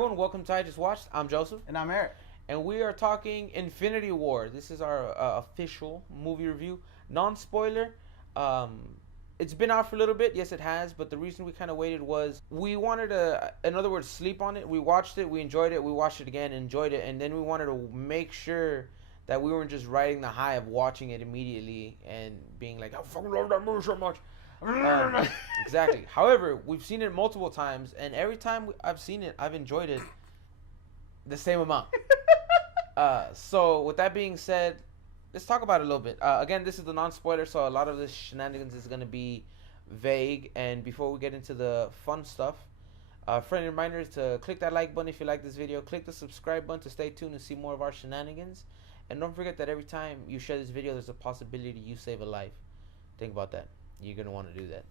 everyone, welcome to IJustWatched. I'm Joseph. And I'm Eric. And we are talking Infinity War. This is our official movie review. Non-spoiler. It's been out for a little bit. Yes, it has. But the reason we kind of waited was we wanted to, in other words, sleep on it. We watched it. We enjoyed it. We watched it again, enjoyed it. And then we wanted to make sure that we weren't just riding the high of watching it immediately and being like, I fucking love that movie so much. Exactly. However, we've seen it multiple times, and every time I've seen it, I've enjoyed it the same amount. So with that being said, let's talk about it a little bit. Again, this is the non-spoiler, so a lot of this shenanigans is going to be vague. And before we get into the fun stuff, friendly reminder is to click that like button if you like this video. Click the subscribe button to stay tuned and see more of our shenanigans. And don't forget that every time you share this video, there's a possibility you save a life. Think about that. You're going to want to do that.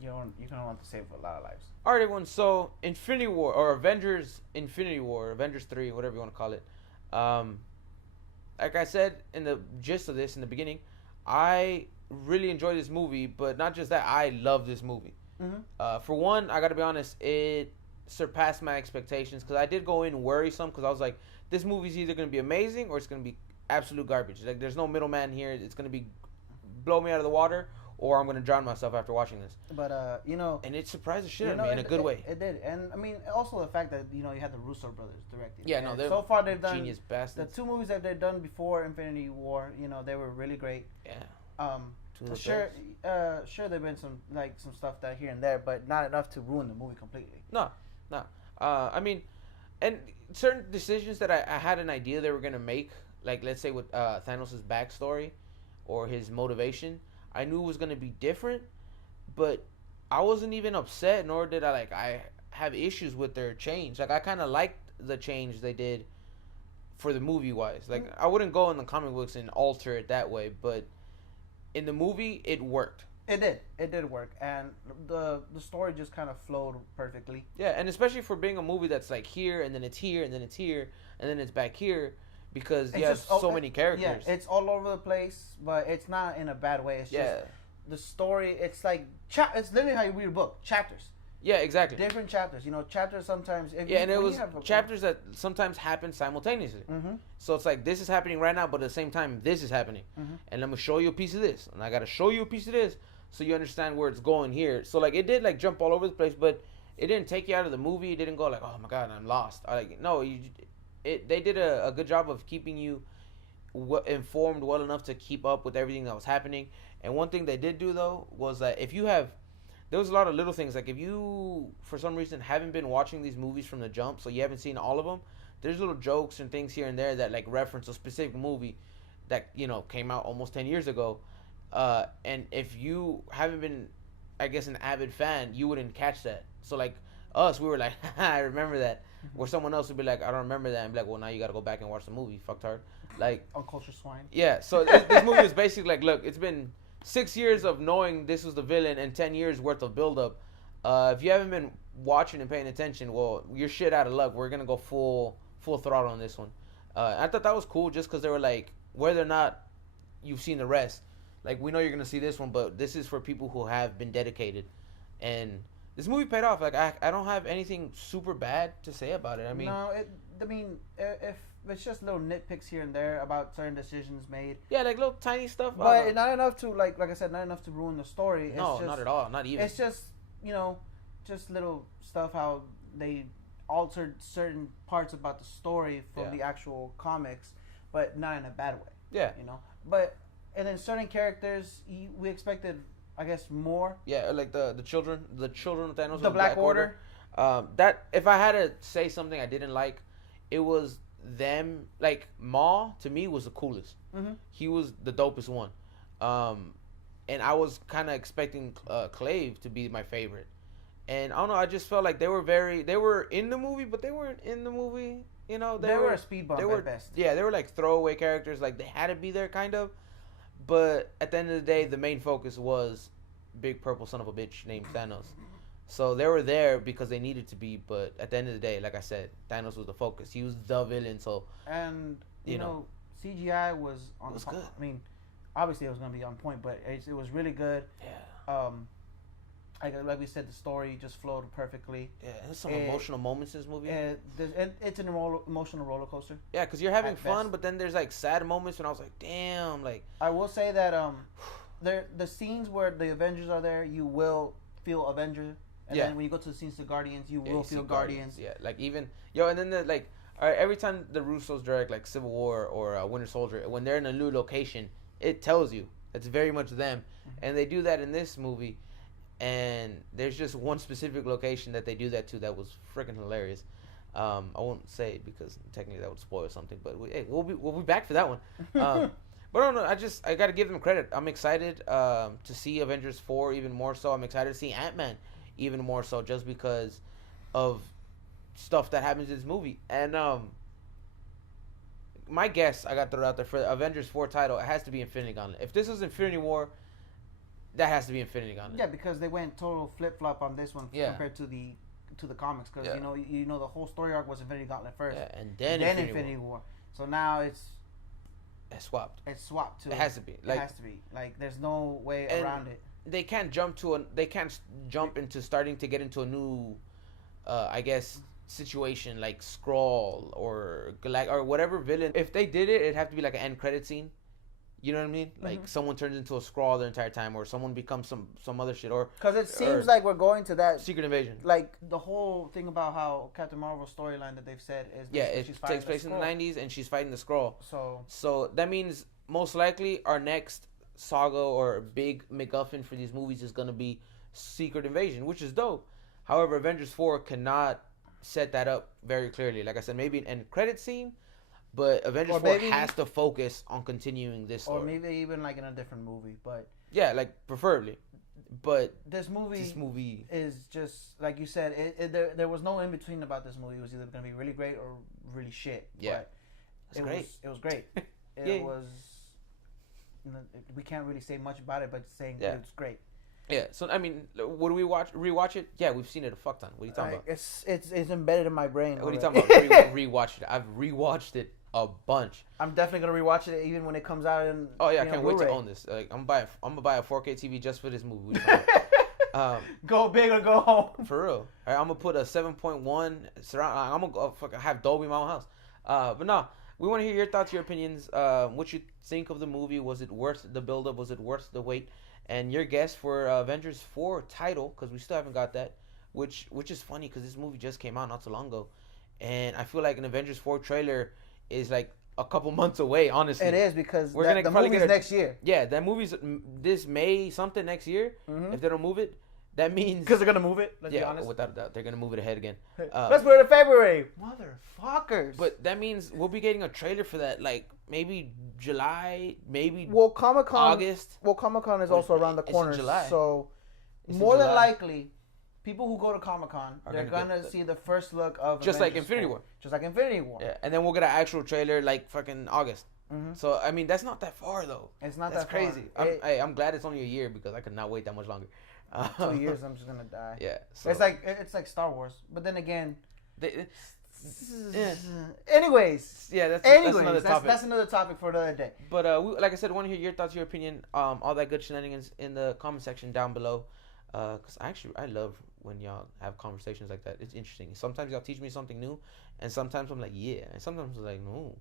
You're gonna want to save a lot of lives. All right, everyone. So, Infinity War, or Avengers Infinity War, Avengers 3, whatever you want to call it. Like I said in the gist of this in the beginning, I really enjoyed this movie, but not just that, I love this movie. Mm-hmm. For one, I got to be honest, it surpassed my expectations because I did go in worrisome because I was like, this movie's either going to be amazing or it's going to be absolute garbage. Like, there's no middleman here. It's going to be blow me out of the water, or I'm going to drown myself after watching this. But, and it surprised the shit out of me in a good way. It did. And, I mean, also the fact that, you had the Russo brothers directing. Yeah, no, they're so far they've done genius bastards. The two movies that they've done before Infinity War, they were really great. Yeah. Sure, there've been some stuff that here and there, but not enough to ruin the movie completely. No. I mean, and certain decisions that I had an idea they were going to make, like, let's say with Thanos' backstory or his motivation, I knew it was going to be different, but I wasn't even upset, nor did I have issues with their change. Like, I kind of liked the change they did for the movie-wise. Like, I wouldn't go in the comic books and alter it that way, but in the movie, it worked. It did. It did work, and the story just kind of flowed perfectly. Yeah, and especially for being a movie that's like here, and then it's here, and then it's here, and then it's back here, because you have so many characters. Yeah, it's all over the place, but it's not in a bad way. It's just the story. It's like it's literally how you read a book. Chapters. Yeah, exactly. Different chapters. Chapters sometimes. And it was chapters that sometimes happen simultaneously. Mm-hmm. So it's like this is happening right now, but at the same time this is happening, and I'm gonna show you a piece of this, and I gotta show you a piece of this, so you understand where it's going here. So like it did jump all over the place, but it didn't take you out of the movie. It didn't go like, oh my god, I'm lost. They did a good job of keeping you informed well enough to keep up with everything that was happening. And one thing they did do though was that there was a lot of little things, like if you for some reason haven't been watching these movies from the jump, so you haven't seen all of them, there's little jokes and things here and there that like reference a specific movie that came out almost 10 years ago, and if you haven't been, I guess, an avid fan, you wouldn't catch that. So like us, we were like, I remember that. Where someone else would be like, I don't remember that, and be like, well, now you gotta go back and watch the movie, fucktard. Like, uncultured swine. Yeah, so this movie is basically like, look, it's been 6 years of knowing this was the villain and 10 years worth of build-up. If you haven't been watching and paying attention, well, you're shit out of luck. We're gonna go full throttle on this one. I thought that was cool just because they were like, whether or not you've seen the rest, like, we know you're gonna see this one, but this is for people who have been dedicated. And this movie paid off. Like, I don't have anything super bad to say about it. I mean, if it's just little nitpicks here and there about certain decisions made. Yeah, like little tiny stuff. But not enough to like I said, not enough to ruin the story. It's no, not at all. Not even. It's just just little stuff how they altered certain parts about the story from the actual comics, but not in a bad way. Yeah. And then certain characters we expected, I guess, more. Yeah, like the children of Thanos. The Black Order. That if I had to say something I didn't like, it was them. Like Maw to me was the coolest. Mm-hmm. He was the dopest one. And I was kind of expecting Clave to be my favorite. And I don't know. I just felt like they were in the movie, but they weren't in the movie. They were a speed bump at best. Yeah, they were like throwaway characters. Like they had to be there, kind of. But at the end of the day, the main focus was big purple son of a bitch named Thanos. So they were there because they needed to be. But at the end of the day, like I said, Thanos was the focus. He was the villain. So CGI was on. Was good. I mean, obviously it was going to be on point, but it was really good. Yeah. like we said, the story just flowed perfectly. Yeah, there's some emotional moments in this movie. It's an emotional roller coaster. Yeah, because you're having fun, but then there's like sad moments, and I was like, damn, like. I will say that the scenes where the Avengers are there, you will feel Avenger, and then when you go to the scenes of Guardians, you will feel Guardians. Yeah, like even and then like. All right, every time the Russos direct like Civil War or Winter Soldier, when they're in a new location, it tells you it's very much them, and they do that in this movie. And there's just one specific location that they do that to that was freaking hilarious. I won't say it because technically that would spoil something, but we'll be back for that one. But I don't know. I gotta give them credit. I'm excited to see Avengers 4 even more so. I'm excited to see Ant-Man even more so, just because of stuff that happens in this movie. And my guess, I got to throw out there for the Avengers 4 title, it has to be Infinity Gauntlet. If this was Infinity War, that has to be Infinity Gauntlet. Yeah, because they went total flip flop on this one compared to the comics. Because you know the whole story arc was Infinity Gauntlet first, and then Infinity War. So now it's swapped. It's swapped too. It has to be. It has to be. Like there's no way around it. They can't jump into starting to get into a new, I guess, situation like Skrull or whatever villain. If they did it, it'd have to be like an end credit scene. You know what I mean? Like someone turns into a Skrull the entire time, or someone becomes some other shit, or because it seems like we're going to that Secret Invasion. Like the whole thing about how Captain Marvel's storyline that they've said is it takes place in the 90s, and she's fighting the Skrull. So that means most likely our next saga or big MacGuffin for these movies is gonna be Secret Invasion, which is dope. However, Avengers 4 cannot set that up very clearly. Like I said, maybe an end credit scene. But Avengers 4 has to focus on continuing this story. Or maybe even like in a different movie. But yeah, like preferably. But this movie is just, like you said, there was no in between about this movie. It was either going to be really great or really shit. Yeah. But it was great. It was... we can't really say much about it, but saying it's great. Yeah, so I mean, would we rewatch it? Yeah, we've seen it a fuck ton. What are you talking about? It's embedded in my brain. What are you talking about? Rewatched it. I've rewatched it a bunch. I'm definitely gonna rewatch it even when it comes out. I can't wait to own this. Like, I'm gonna buy a 4K TV just for this movie. Go big or go home. For real. Right, I'm gonna put a 7.1 surround. I'm gonna go have Dolby in my own house. But no, we want to hear your thoughts, your opinions. What you think of the movie? Was it worth the build-up? Was it worth the wait? And your guess for Avengers 4 title, because we still haven't got that, which is funny because this movie just came out not so long ago, and I feel like an Avengers 4 trailer is like a couple months away. Honestly, it is because the movie's next year. Yeah, that movie's this May something next year. If they don't move it, that means because they're gonna move it. Let's be honest. Without a doubt, they're gonna move it ahead again. Let's put it in February, motherfuckers. But that means we'll be getting a trailer for that, like maybe July, maybe Comic-Con, August. Comic-Con is also around the corner, July. So more than likely, people who go to Comic-Con, they're gonna see the first look of just Avengers like Infinity War. Just like Infinity War. Yeah, and then we'll get an actual trailer like fucking August. So I mean, that's not that far though. It's not that's that crazy. Far. I'm glad it's only a year because I could not wait that much longer. 2 years, I'm just gonna die. Yeah, so. It's like Star Wars, but then again. Yeah. Anyways, that's another topic. That's another topic for another day. But like I said, I want to hear your thoughts, your opinion, all that good shenanigans in the comment section down below. Cause I love when y'all have conversations like that. It's interesting. Sometimes y'all teach me something new, and sometimes I'm like, yeah, and sometimes I'm like, no.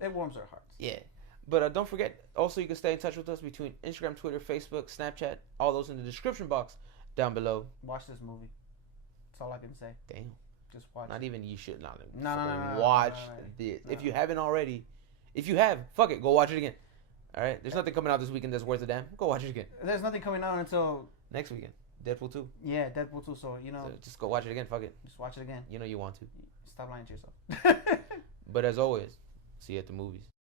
It warms our hearts. Yeah. But don't forget, also you can stay in touch with us between Instagram, Twitter, Facebook, Snapchat, all those in the description box down below. Watch this movie. That's all I can say. Damn. Just watch Not it. even you should not. No, watch this. If you haven't already, if you have, fuck it, go watch it again. All right? There's nothing coming out this weekend that's worth a damn. Go watch it again. There's nothing coming out until next weekend. Deadpool 2. Yeah, Deadpool 2. So, just go watch it again. Fuck it. Just watch it again. You know you want to. Stop lying to yourself. But as always, see you at the movies.